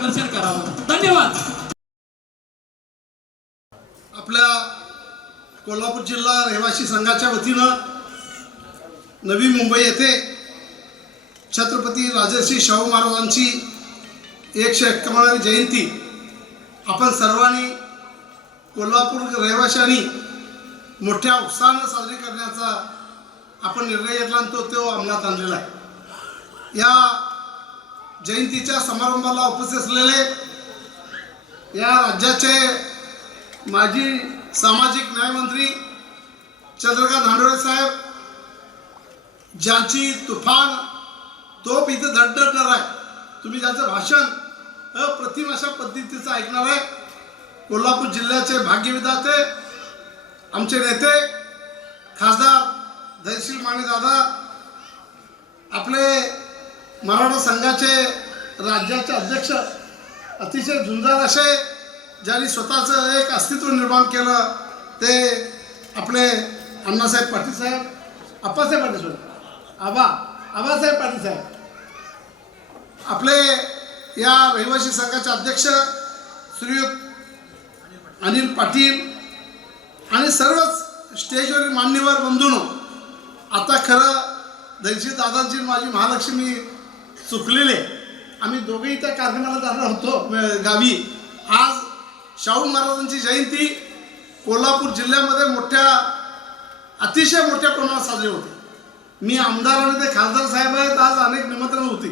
मार्गदर्शन करावं. धन्यवाद. आपल्या कोल्हापूर जिल्हा रहिवासी संघाच्या वतीनं नवी मुंबई येथे छत्रपती राजर्षी शाहू महाराजांची एकशे एक्कावन्नावी जयंती आपण सर्वांनी कोल्हापूर रहिवाशांनी मोठ्या उत्साहानं साजरी करण्याचा आपण निर्णय घेतला आणि तो तो अंमलात आणलेला आहे. या जयंतीच्या समारंभाला उपस्थित असलेले या राज्याचे माजी सामाजिक न्यायमंत्री चंद्रकांत धांडोळे साहेब ज्यांची तुफान तोप इथं धडधडणार आहे. तुम्ही ज्यांचं भाषण अप्रतिम अशा पद्धतीचं ऐकणार आहे कोल्हापूर जिल्ह्याचे भाग्यविधाते आमचे नेते खासदार धैशील माने दादा आपले मराठा संघाचे राज्याचे अध्यक्ष अतिशय झुंजार असे ज्यांनी स्वतःचं एक अस्तित्व निर्माण केलं ते आपले अण्णासाहेब पाटील साहेब आप्पासाहेब पाटील साहेब आबा आबासाहेब पाटील साहेब. आपले या रहिवासी संघाचे अध्यक्ष श्रीयुत अनिल पाटील आणि सर्वच स्टेजवरील मान्यवर बंधून आता खरं दलशीत दादांची माझी महालक्ष्मी चुकलेले. आम्ही दोघेही त्या कार्यक्रमाला जाणार होतो गावी. आज शाहू महाराजांची जयंती कोल्हापूर जिल्ह्यामध्ये मोठ्या अतिशय मोठ्या प्रमाणात साजरी होते. मी आमदार आणि ते खासदार साहेब आहेत आज अनेक निमंत्रण होती.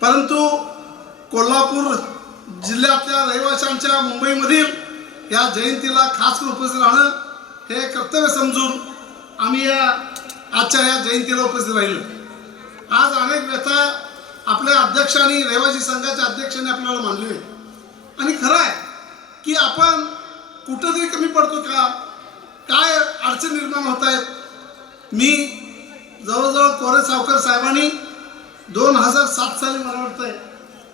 परंतु कोल्हापूर जिल्ह्यातल्या रहिवाशांच्या मुंबईमधील या जयंतीला खास करून उपस्थित राहणं हे कर्तव्य समजून आम्ही या आजच्या या जयंतीला उपस्थित राहिलो. आज अनेक व्यथा आपल्या अध्यक्षांनी रहिवासी संघाच्या अध्यक्षांनी आपल्याला मानले. आणि खरं आहे की आपण कुठंतरी कमी पडतो का? काय अडचण निर्माण होत आहेत? मी जवळजवळ कोरे सावकर साहेबांनी दोन हजार सात साली मला वाटतंय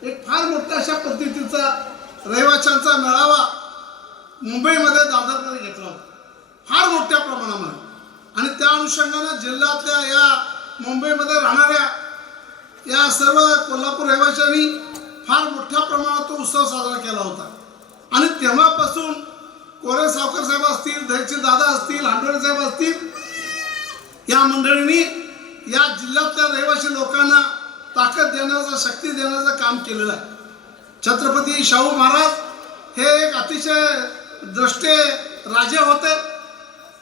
एक फार मोठ्या अशा पद्धतीचा रहिवाशांचा मेळावा मुंबईमध्ये दादरमध्ये घेतला होता. फार मोठ्या प्रमाणामध्ये. आणि त्या अनुषंगानं जिल्ह्यातल्या या मुंबईमध्ये राहणाऱ्या या सर्व कोल्हापूर रहिवाशांनी फार मोठ्या प्रमाणात तो उत्सव साजरा केला होता. आणि तेव्हापासून कोरे सावकर साहेब असतील दयचे दादा असतील हांडोळे साहेब असतील या मंडळींनी या जिल्ह्यातल्या रहिवासी लोकांना ताकद देण्याचं शक्ती देण्याचं काम केलेलं आहे. छत्रपती शाहू महाराज हे एक अतिशय द्रष्टे राजे होते.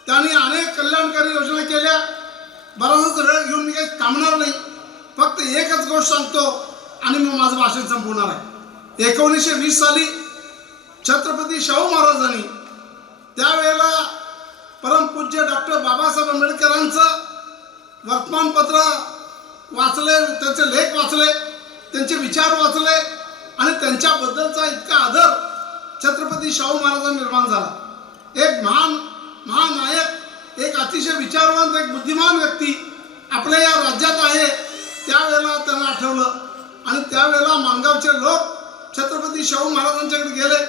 त्यांनी अनेक कल्याणकारी योजना केल्या. बराचसाच वेळ घेऊन मी काही थांबणार नाही. फक्त एकच गोष्ट सांगतो आणि मग माझं भाषण संपवणार आहे. एकोणीसशे वीस साली छत्रपती शाहू महाराजांनी त्यावेळेला परमपूज्य डॉक्टर बाबासाहेब आंबेडकरांचं वर्तमानपत्र वाचले त्यांचे लेख वाचले त्यांचे विचार वाचले आणि त्यांच्याबद्दलचा इतका आदर छत्रपती शाहू महाराजांना निर्माण झाला. एक महान महानायक एक अतिशय विचारवंत एक बुद्धिमान व्यक्ती आपल्या या राज्यात आहे. त्यावेळेला त्यांना आठवलं. आणि त्यावेळेला माणगावचे लोक छत्रपती शाहू महाराजांच्याकडे गेले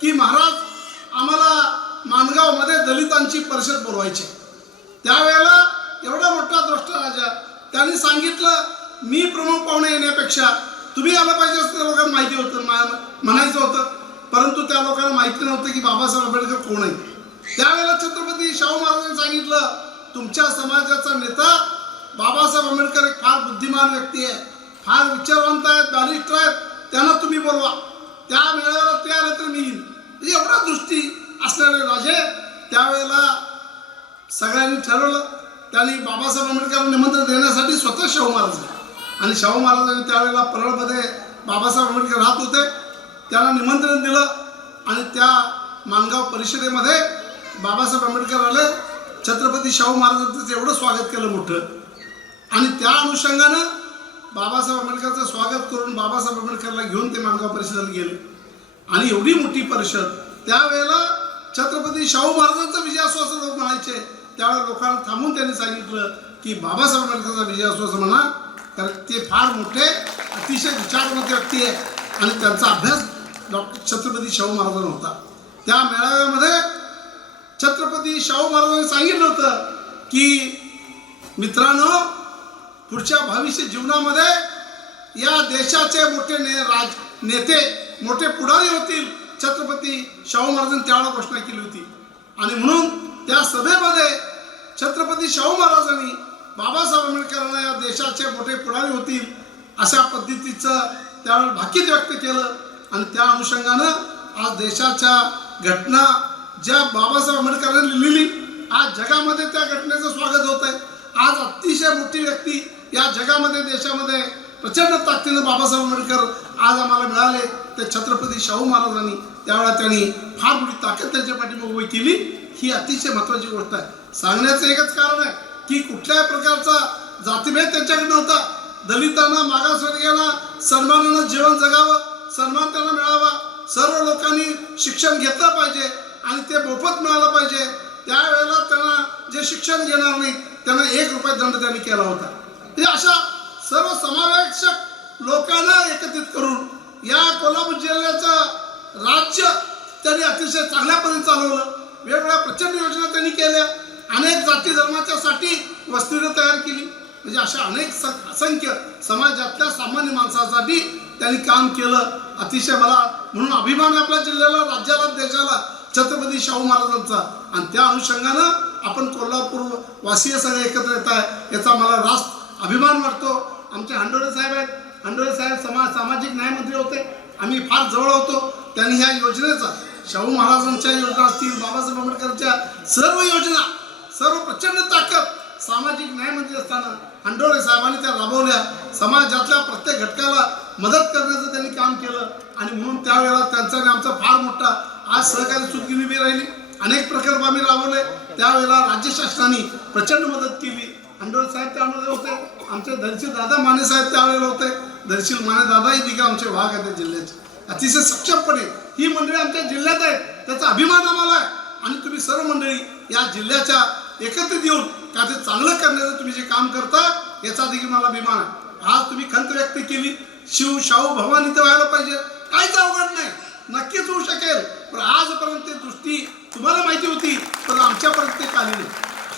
की महाराज आम्हाला माणगावमध्ये दलितांची परिषद बोलवायची त्यावेळेला एवढा मोठा द्रष्ट राजा. त्यांनी सांगितलं मी प्रमुख पाहुणे येण्यापेक्षा तुम्ही आलं पाहिजे असं त्या लोकांना माहिती होतं मा- म्हणायचं होतं. परंतु त्या लोकांना माहिती नव्हतं की बाबासाहेब आंबेडकर कोण आहे त्यावेळेला छत्रपती शाहू महाराजांनी सांगितलं तुमच्या समाजाचा नेता बाबासाहेब आंबेडकर एक फार बुद्धिमान व्यक्ती आहे फार विचारवंत आहेत बॅरिस्टर आहेत त्यांना तुम्ही बोलवा. त्या वेळेला ते आले तर मी येईन. म्हणजे एवढा दृष्टी असणारे राजे त्यावेळेला सगळ्यांनी ठरवलं. त्यांनी बाबासाहेब आंबेडकरांना निमंत्रण देण्यासाठी स्वतः शाहू महाराज आणि शाहू महाराजांनी त्यावेळेला परळमध्ये बाबासाहेब आंबेडकर राहत होते. त्यांना निमंत्रण दिलं आणि त्या मानगाव परिषदेमध्ये बाबासाहेब आंबेडकर आले. छत्रपती शाहू महाराजांचं एवढं स्वागत केलं मोठं. आणि त्या अनुषंगानं बाबासाहेब आंबेडकरचं स्वागत करून बाबासाहेब आंबेडकरला घेऊन ते माणगाव परिषदेला गेले. आणि एवढी मोठी परिषद त्यावेळेला छत्रपती शाहू महाराजांचा विजय असो असं लोक म्हणायचे. त्यावेळेला लोकांना थांबून त्यांनी सांगितलं की बाबासाहेब आंबेडकरचा विजय असो असं म्हणा कारण ते फार मोठे अतिशय विचारवंत व्यक्ती आहे. आणि त्यांचा अभ्यास डॉक्टर छत्रपती शाहू महाराजांना होता. त्या मेळाव्यामध्ये छत्रपती शाहू महाराजांनी सांगितलं होतं की मित्रांनो पुढच्या भविष्य जीवनामध्ये या देशाचे मोठे ने राज नेते मोठे पुढारी होतील छत्रपती शाहू महाराजांनी त्यावेळेला घोषणा केली होती. आणि म्हणून त्या सभेमध्ये छत्रपती शाहू महाराजांनी बाबासाहेब आंबेडकरांना या देशाचे मोठे पुढारी होतील अशा पद्धतीचं त्यावेळेला भाकीत व्यक्त केलं. आणि त्या अनुषंगानं आज देशाच्या घटना ज्या बाबासाहेब आंबेडकरांनी लिहिली आज जगामध्ये त्या घटनेचं स्वागत होत आहे आज अतिशय मोठी व्यक्ती या जगामध्ये देशामध्ये प्रचंड ताकदीनं बाबासाहेब आंबेडकर आज आम्हाला मिळाले. ते छत्रपती शाहू महाराजांनी त्यावेळेला त्यांनी फार मोठी ताकद त्यांच्या पाठीमागे उभी केली. ही अतिशय महत्वाची गोष्ट आहे. सांगण्याचं एकच कारण आहे की कुठल्याही प्रकारचा जातीभेद त्यांच्याकडे नव्हता. दलितांना मागासवर्गीयांना सन्मानानं जीवन जगावं सन्मान त्यांना मिळावा सर्व लोकांनी शिक्षण घेतलं पाहिजे आणि ते मोफत मिळालं पाहिजे. त्यावेळेला त्यांना जे शिक्षण घेणार नाही त्यांना एक रुपये दंड त्यांनी केला होता. म्हणजे अशा सर्व समावेशक लोकांना एकत्रित करून या कोल्हापूर जिल्ह्याचं राज्य त्यांनी अतिशय चांगल्या पद्धतीने चालवलं. वेगवेगळ्या प्रचंड योजना त्यांनी केल्या. अनेक जाती धर्माच्यासाठी वस्तीनं तयार केली. म्हणजे अशा अनेक स- असंख्य समाजातल्या सामान्य माणसासाठी त्यांनी काम केलं. अतिशय मला म्हणून अभिमान आपल्या जिल्ह्याला राज्याला देशाला छत्रपती शाहू महाराजांचा. आणि त्या अनुषंगानं आपण कोल्हापूर वासीय सगळे एकत्र येत आहे. याचा मला रास्त अभिमान वाटतो. आमचे हंडोरे साहेब आहेत. हंडोरे साहेब समाज सामाजिक न्यायमंत्री होते. आम्ही फार जवळ होतो. त्यांनी ह्या योजनेचा शाहू महाराजांच्या योजना असतील बाबासाहेब आंबेडकरच्या सर्व योजना सर्व प्रचंड ताकद सामाजिक न्यायमंत्री असताना हंडोरे साहेबांनी त्या राबवल्या. समाजातल्या प्रत्येक घटकाला मदत करण्याचं त्यांनी काम केलं. आणि म्हणून त्यावेळेला त्यांचा आणि आमचा फार मोठा आज सहकारी चुकीने उभी राहिली. अनेक प्रकल्प आम्ही राबवले. त्यावेळेला राज्य शासनाने प्रचंड मदत केली. हंडोरे साहेब त्यामध्ये होते. आमचे धरशील दादा माने साहेब त्यावेळेला होते. धरशील माने दादाही तिघे आमचे भाग आहेत जिल्ह्याचे. अतिशय सक्षमपणे ही मंडळी आमच्या जिल्ह्यात आहे. त्याचा अभिमान आम्हाला आहे. आणि तुम्ही सर्व मंडळी या जिल्ह्याच्या एकत्रित येऊन का ते चांगलं करण्याचं तुम्ही जे काम करता याचा देखील मला अभिमान आहे. आज तुम्ही खंत व्यक्त केली. शिव शाहू भवानी तर व्हायला पाहिजे. काहीच अवघड नाही. नक्कीच होऊ शकेल. पण आजपर्यंत ते दृष्टी तुम्हाला माहिती होती पण आमच्यापर्यंत ते काली नाही.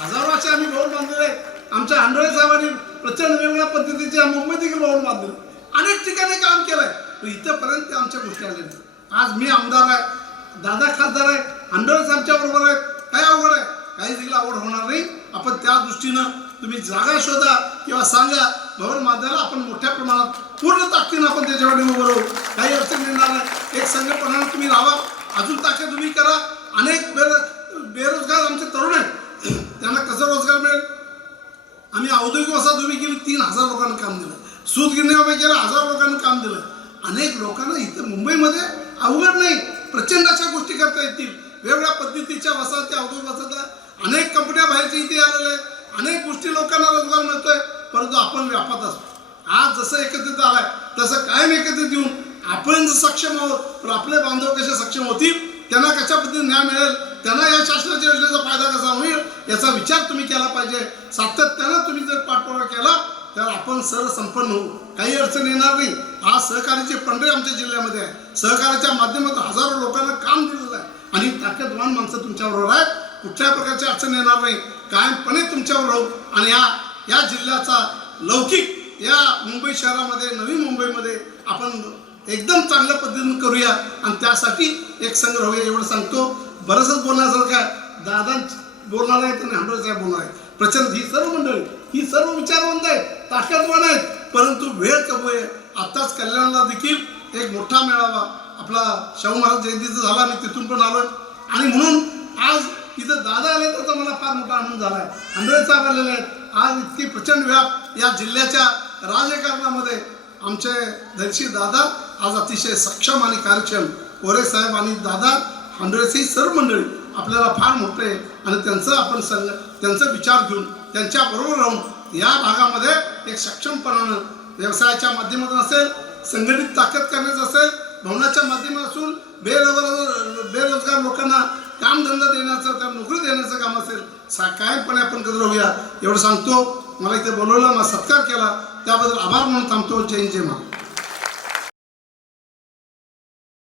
हजारो असे आम्ही भाऊ बांधलेले आमच्या आंधळे साहेबांनी प्रचंड वेगवेगळ्या पद्धतीचे मुंबई देखील भवन बांधलं. अनेक ठिकाणी काम केलंय. पण इथंपर्यंत आमच्या गोष्टी आल्या आज मी आमदार आहे दादा खासदार आहे आंधळे आमच्या बरोबर आहे. काय अवघड आहे? काही देखील आवड होणार नाही. आपण त्या दृष्टीनं तुम्ही जागा शोधा किंवा सांगा. भवन बांधायला आपण मोठ्या प्रमाणात पूर्ण ताकदीनं आपण त्याच्यावर उभं राहू. काही अडचण येणार नाही. एक संघटनानं तुम्ही राहा अजून ताकद तुम्ही करा. अनेक बेरो बेरोजगार आमचे तरुण आहेत. त्यांना कसं रोजगार मिळेल? आम्ही औद्योगिक वसाहत उभी केली तीन हजार लोकांना काम दिलं. सूतगिरणी उभे केलं हजार लोकांना काम दिलं. अनेक लोकांना इथं मुंबईमध्ये अवघड नाही प्रचंड अशा गोष्टी करता येतील. वेगवेगळ्या पद्धतीच्या वसाहती औद्योगिक वसाहत अनेक कंपन्या बाहेरच्या इथे आलेल्या आहेत. अनेक गोष्टी लोकांना रोजगार मिळतोय परंतु आपण व्यापात असतो. आज जसं एकत्रित आलाय तसं कायम एकत्रित येऊन आपण जर सक्षम आहोत तर आपले बांधव कसे सक्षम होतील त्यांना कशा पद्धतीने न्याय मिळेल त्यांना या शासनाच्या योजनेचा फायदा कसा होईल याचा विचार तुम्ही केला पाहिजे. सातत्यानं तुम्ही जर पाठपुरावा केला तर आपण सर्व संपन्न होऊ. काही अडचण येणार नाही. आज सहकार्याचे पंढरे आमच्या जिल्ह्यामध्ये आहे. सहकार्याच्या माध्यमातून हजारो लोकांना काम दिलेलं आहे. आणि ताकदवान माणसं तुमच्याबरोबर आहेत. कुठल्याही प्रकारची अडचण येणार नाही. कायमपणे तुमच्यावर राहू. आणि या या जिल्ह्याचा लौकिक या मुंबई शहरामध्ये नवी मुंबईमध्ये आपण एकदम चांगल्या पद्धतीने करूया. आणि त्यासाठी एक संग्रह एवढं सांगतो. बरंचच बोलण्यासारखं का? दादा बोलणार आहेत आणि हंडोळे साहेब बोलणार आहेत प्रचंड ही सर्व मंडळी ही सर्व विचारवंत आहेत ताकदवान आहेत परंतु वेळ कमी आहे. आत्ताच कल्याणला देखील एक मोठा मेळावा आपला शाहू महाराज जयंतीचा झाला मी तिथून पण आलो आणि म्हणून आज इथं दादा आले त्याचा मला फार मोठा आनंद झाला आहे हंडोळे साहेब आलेले आहेत. आज इतकी प्रचंड व्याप या जिल्ह्याच्या राजकारणामध्ये आमचे दर्शी दादा आज अतिशय सक्षम आणि कार्यक्षम. ओरे साहेब आणि दादा हांडळेची सर्व मंडळी आपल्याला फार मोठं आहे. आणि त्यांचं आपण संग त्यांचा विचार घेऊन त्यांच्याबरोबर राहून या भागामध्ये एक सक्षमपणानं व्यवसायाच्या माध्यमातून असेल संघटित ताकद करण्याचं असेल भवनाच्या माध्यमातून बेरोजगार बेरोजगार लोकांना कामधंदा देण्याचं त्या नोकरी देण्याचं काम असेल सा कायमपणे आपण करत राहूया एवढं सांगतो. मला इथे बोलवलं मला सत्कार केला. त्याबद्दल आभार म्हणून थांबतो. जय जय महा